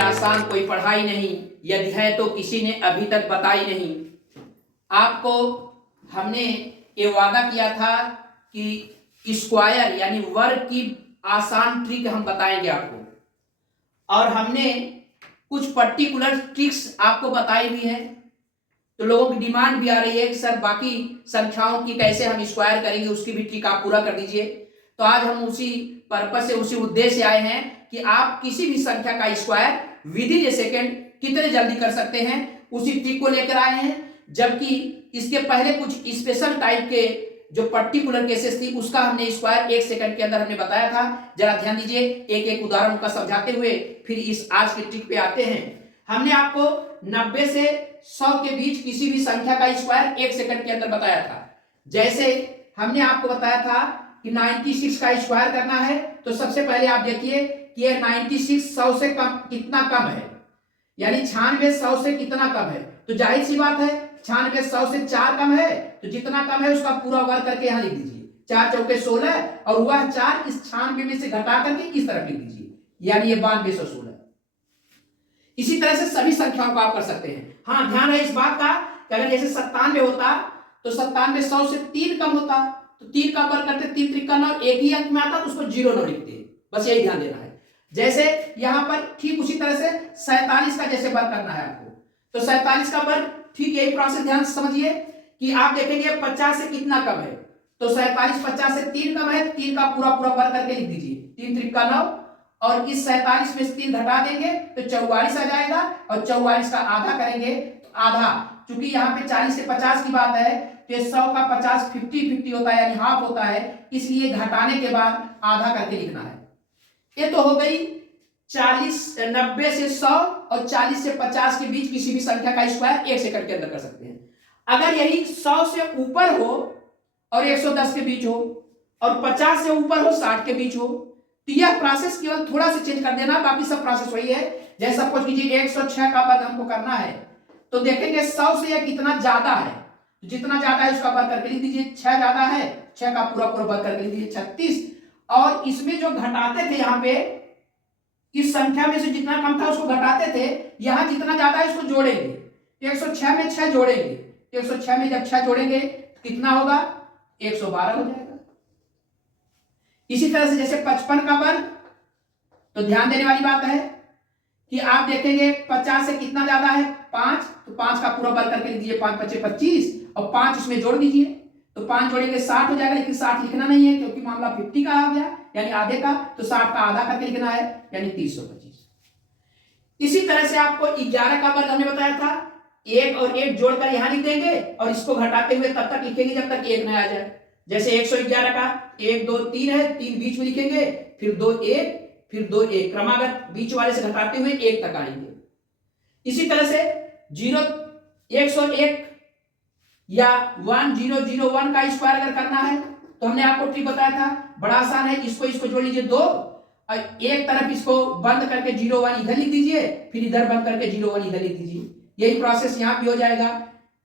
आसान कोई पढ़ाई नहीं, यदि है तो किसी ने अभी तक बताई नहीं। आपको हमने ये वादा किया था कि स्क्वायर यानी वर्ग की आसान ट्रिक हम बताएंगे आपको, और हमने कुछ पर्टिकुलर ट्रिक्स आपको बताई भी है। तो लोगों की डिमांड भी आ रही है कि सर बाकी संख्याओं की कैसे हम स्क्वायर करेंगे, उसकी भी ट्रिक आप पूरा कर दीजिए। तो आज हम उसी पर्पस से, उसी उद्देश्य से आए हैं कि आप किसी भी संख्या का square with in A second कितने जल्दी कर सकते हैं, उसी ट्रिक को लेकर आए हैं। जबकि इसके पहले कुछ स्पेशल टाइप के जो पर्टिकुलर केसेस थी उसका हमने स्क्वायर 1 सेकंड के अंदर हमने बताया था। जरा ध्यान दीजिए, एक एक उदाहरण का समझाते हुए फिर इस आज की ट्रिक पे आते हैं। हमने आपको 90 से 100 के बीच किसी भी संख्या का स्क्वायर 1 सेकंड के अंदर बताया था। जैसे हमने आपको बताया था कि 96 का स्क्वायर करना है, तो सबसे पहले आप देखिए कि ये 96 100 से कम कितना कम है, यानी 96 100 से कितना कम है। तो जाहिर सी बात है 96 100 से 4 कम है, तो जितना कम है उसका पूरा वर्ग करके यहां लिख दीजिए। 4 चौके 16 और वह 4 इस 96 में से घटा करके इस तरफ लिख दीजिए, यानी ये 9216। इसी तरह से सभी संख्याओं को आप कर सकते हैं। हाँ, ध्यान है इस बात का कि अगर जैसे 97 होता तो 97 100 से 3 कम होता, तो 3 का वर्ग करते 3 त्रिक का 9, एक ही अंक में आता तो उसको 0 9 लिखते हैं। बस यही ध्यान देना है। जैसे यहां पर ठीक उसी तरह से 47 का जैसे वर्ग करना है आपको, तो 47 का वर्ग ठीक यही प्रोसेस ध्यान से समझिए कि आप देखेंगे 50 से कितना कम है, तो 47 50 से 3 कम है, 3 का पूरा पूरा वर्ग करके लिख दीजिए। 3 त्रिक का 9 और इस 47 में से 3 घटा देंगे तो 44 आ जाएगा, और 44 का आधा करेंगे तो आधा, क्योंकि यहाँ पे 40 से 50 की बात है तो 100 का 50 50-50 होता है, यानी हाफ होता है, इसलिए घटाने के बाद आधा करके लिखना है। ये तो हो गई 90 से 100 और 40 से 50 के बीच किसी भी संख्या का स्क्वायर 1 सेकंड के अंदर कर सकते हैं। अगर यही 100 से ऊपर हो और 110 के बीच हो और 50 से ऊपर हो 60 के बीच हो, तो यह प्रोसेस केवल थोड़ा सा चेंज कर देना, बाकी सब प्रोसेस वही है। जैसे सपोज कीजिए 106 का वर्ग हमको करना है, तो देखेंगे 100 से यह कितना ज्यादा है, जितना ज्यादा है उसका वर्ग करके लिख दीजिए। 6 ज्यादा है, 6 का पूरा पूरा वर्ग करके लिख दीजिए 36। और इसमें जो घटाते थे यहाँ पे, इस संख्या में से जितना कम था उसको घटाते थे, यहां जितना ज्यादा है उसको जोड़ेंगे। 106 में 6 जोड़ेंगे, 106 में जब 6 जोड़ेंगे तो कितना होगा, 112 हो जाएगा। इसी तरह से जैसे 55 का वर्ग, तो ध्यान देने वाली बात है कि आप देखेंगे 50 से कितना ज्यादा है, 5, तो 5 का पूरा वर्ग करके लिख दीजिए। 5 5 25 और 5 इसमें जोड़ दीजिए, तो 5 जोड़ेंगे 60 हो जाएगा, लेकिन 60 लिखना नहीं है क्योंकि मामला 50 का आ गया, यानी आधे का, तो 60 का आधा करके लिखना है, यानी 325। इसी तरह से आपको 11 का वर्ग हमने बताया था, 1 और 1 जोड़कर यहां लिख देंगे और इसको घटाते हुए तब तक लिखेंगे जब तक 1 न आ जाए। जैसे 111 का 1 2 3 है, 3 बीच में लिखेंगे, फिर 2 1, फिर 2 1, क्रमागत बीच वाले से घटाते हुए 1 तक आएंगे। इसी तरह से 101 या 1001 का स्क्वायर अगर करना है, तो हमने आपको ट्रिक बताया था, बड़ा आसान है। इसको जोड़ लीजिए 2, और एक तरफ इसको बंद करके 01 इधर लिख दीजिए, फिर इधर बंद करके 01 इधर लिख दीजिए। यही प्रोसेस यहां भी हो जाएगा।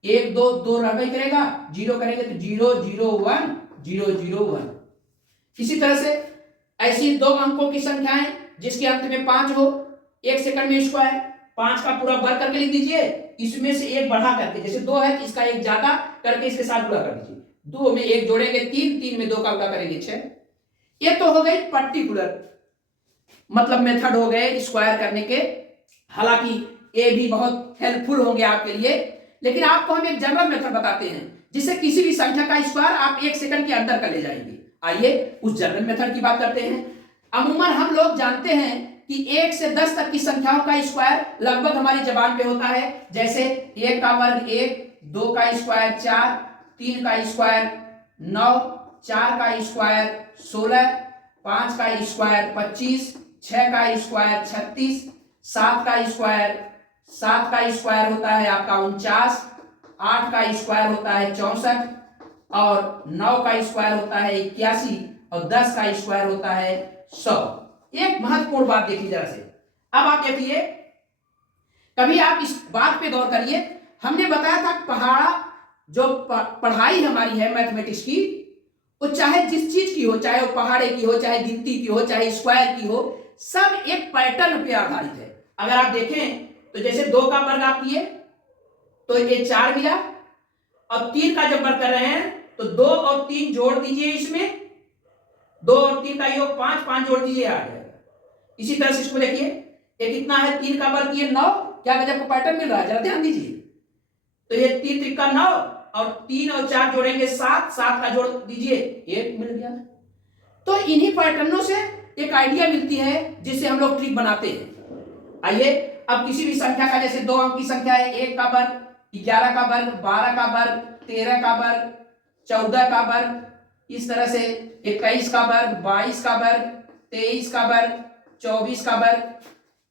1 2 2 रह गई करेगा, 0 करेंगे तो 0 0 1 0 0 1। इसी तरह से ऐसी 2 अंकों की संख्याएं जिसके अंत में 5 हो, 1 सेकंड में स्क्वायर 5 का पूरा वर्ग करके लिख दीजिए। इसमें से 1 बढ़ा करके, जैसे 2 है इसका 1 ज्यादा करके इसके साथ गुणा कर दीजिए। 2 में 1 जोड़ेंगे 3, 3 में 2 का गुणा करेंगे 6। ये तो हो गई पर्टिकुलर मतलब मेथड हो गए स्क्वायर करने के। हालांकि ये भी बहुत हेल्पफुल होंगे आपके लिए, लेकिन आपको हम एक जनरल मेथड बताते हैं जिससे किसी भी संख्या का स्क्वायर आप 1 सेकंड के अंदर कर ले जाएंगे। आइए उस जनरल मेथड की बात करते हैं। अमूमन हम लोग जानते हैं कि 1 से 10 तक की संख्याओं का स्क्वायर लगभग हमारी जबान पे होता है। जैसे 1 का वर्ग 1, 2 का स्क्वायर 4, 3 का स्क्वायर 9, 4 का स्क्वायर 16, 5 का स्क्वायर 25, 6 का स्क्वायर 36, 7 का स्क्वायर होता है आपका 49, 8 का स्क्वायर होता है 64, और 9 का स्क्वायर होता है 81, और 10 का स्क्वायर होता है 100। एक महत्वपूर्ण बात देखिए जरा से। अब आप देखिए, कभी आप इस बात पे गौर करिए, हमने बताया था पहाड़ा जो पढ़ाई हमारी है मैथमेटिक्स की, वो चाहे जिस चीज की हो, चाहे वो पहाड़े की हो, चाहे गिनती की हो, चाहे स्क्वायर की हो, सब एक पैटर्न पे आधारित है। अगर आप देखें तो जैसे 2 का वर्ग आप किए तो ये 4 मिला, अब 3 का जब वर्ग कर रहे हैं तो 2 और 3 जोड़ दीजिए, इसमें 2 और 3 का योग 5, 5 जोड़ दीजिए, आ जाएगा। इसी तरह से इसको देखिए, ये कितना है, 3 का वर्ग किए 9, क्या गजब को पैटर्न मिल रहा है, जरा ध्यान दीजिए। तो ये 3 त्रिका 9 और 3 और 4 जोड़ेंगे 7, 7 का जोड़ दीजिए 1 मिल गया। तो इन्हीं पैटर्नों से एक आइडिया मिलती है जिससे हम लोग ट्रिक बनाते हैं। आइए अब किसी भी संख्या का, जैसे 2 अंक की संख्या है, 1 का वर्ग, 11 का वर्ग, 12 का वर्ग, 13 का वर्ग, 14 का वर्ग, इस तरह से 21 का वर्ग, 22 का वर्ग, 23 का वर्ग, 24 का वर्ग,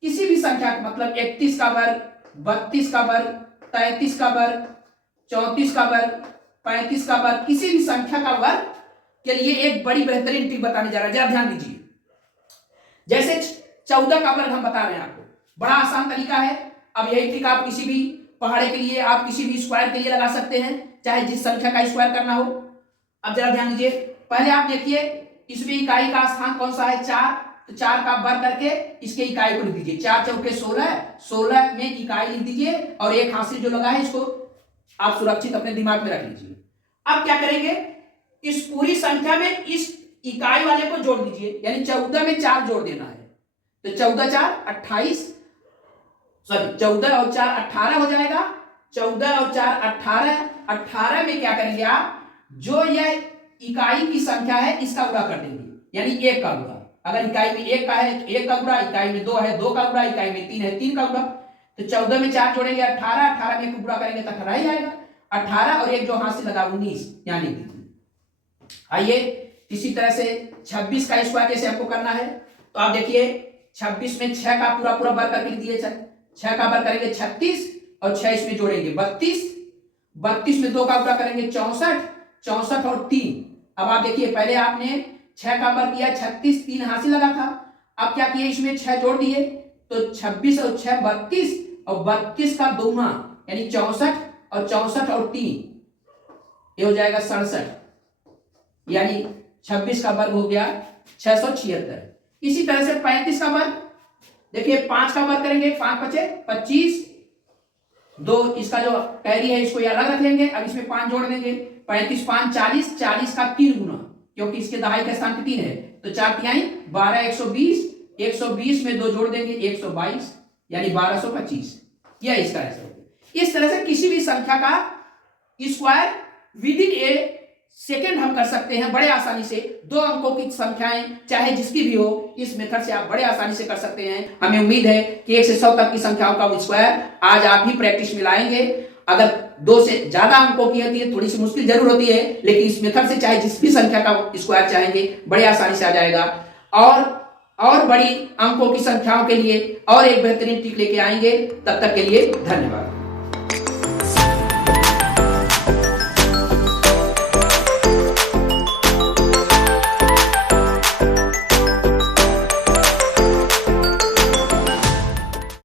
किसी भी संख्या मतलब 31 का वर्ग, 32 का वर्ग, 33 का वर्ग, 34 का वर्ग, 35 का वर्ग, किसी भी संख्या का वर्ग के लिए एक बड़ी बेहतरीन ट्रिक बताने जा रहा है, जरा ध्यान दीजिए। जैसे 14 का वर्ग हम बता रहे हैं आपको, बड़ा आसान तरीका है। अब यही ट्रिक आप किसी भी पहाड़े के लिए, आप किसी भी स्क्वायर के लिए लगा सकते हैं, चाहे जिस संख्या का स्क्वायर करना हो। अब जरा ध्यान दीजिए, पहले आप देखिए इसमें इकाई का स्थान कौन सा है, 4, तो 4 का वर्ग करके इसके इकाई को लिख दीजिए, 4 चौके 16, 16 में इकाई लिख दीजिए और एक हासिल जो लगा है इसको आप सुरक्षित अपने दिमाग में रख लीजिए। अब क्या करेंगे, इस पूरी संख्या में इस इकाई वाले को जोड़ दीजिए, यानी 14 में 4 जोड़ देना है, तो 14 4 28, सॉरी 14 और 4 18 हो जाएगा, 14 और 4 18, 18 में क्या करेंगे आप, जो यह इकाई की संख्या है इसका गुणा कर देंगे, यानी 1 का गुणा। अगर इकाई में 1 का है तो 1 का गुणा, इकाई में 2 है 2 का गुणा, इकाई में 3 है 3 का गुणा। तो 14 में 4 जोड़ेंगे 18, 18 में 1 गुणा करेंगे तो 18 ही आएगा, 18 और एक जो हाथ से लगा 19, यानी लिख दीजिए। आइए इसी तरह से 26 का स्क्वायर कैसे हमको करना है, तो आप देखिए 26 में 6 का पूरा पूरा वर्ग करके लिख दिए, 6 का वर्ग करेंगे 36 और 6 इसमें जोड़ेंगे 32, 32 में 2 का गुणा करेंगे 64, 64 और 3। अब आप देखिए पहले आपने 6 का वर्ग किया 36, 3 हासिल लगा था, अब क्या किए इसमें 6 जोड़ दिए, तो 26 और 6 32 और 32 का दोगुना यानी 64 और 64 और 3 ये हो जाएगा 67, यानी 26 का वर्ग हो गया 676। इसी तरह से 35 का वर्ग देखिए, 5 का वर्ग करेंगे 5 बचे 25, 2 इसका जो कैरी है इसको अलग रख लेंगे, अब इसमें 5 जोड़ देंगे, 35 5 40, 40 का 3 गुना, क्योंकि इसके दहाई का स्थान 3 है, तो 4 तिहाई 12 120, 120 में 2 जोड़ देंगे 122, यानी 1225। यह इसका आंसर। इस तरह से किसी भी संख्या का square with in A second हम कर सकते हैं बड़े आसानी से। 2 अंकों की संख्याएं चाहे जिसकी भी हो, इस मेथड से आप बड़े आसानी से कर सकते हैं। हमें उम्मीद है कि 1 से 100 तक की संख्याओं का स्क्वायर आज आप ही प्रैक्टिस में लाएंगे। अगर 2 से ज्यादा अंकों की होती है थोड़ी सी मुश्किल जरूर होती है, लेकिन इस मेथड से चाहे जिस भी संख्या का स्क्वायर चाहेंगे बड़े आसानी से आ जाएगा। और बड़ी अंकों की संख्याओं के लिए और एक बेहतरीन ट्रिक लेके आएंगे। तब तक के लिए धन्यवाद।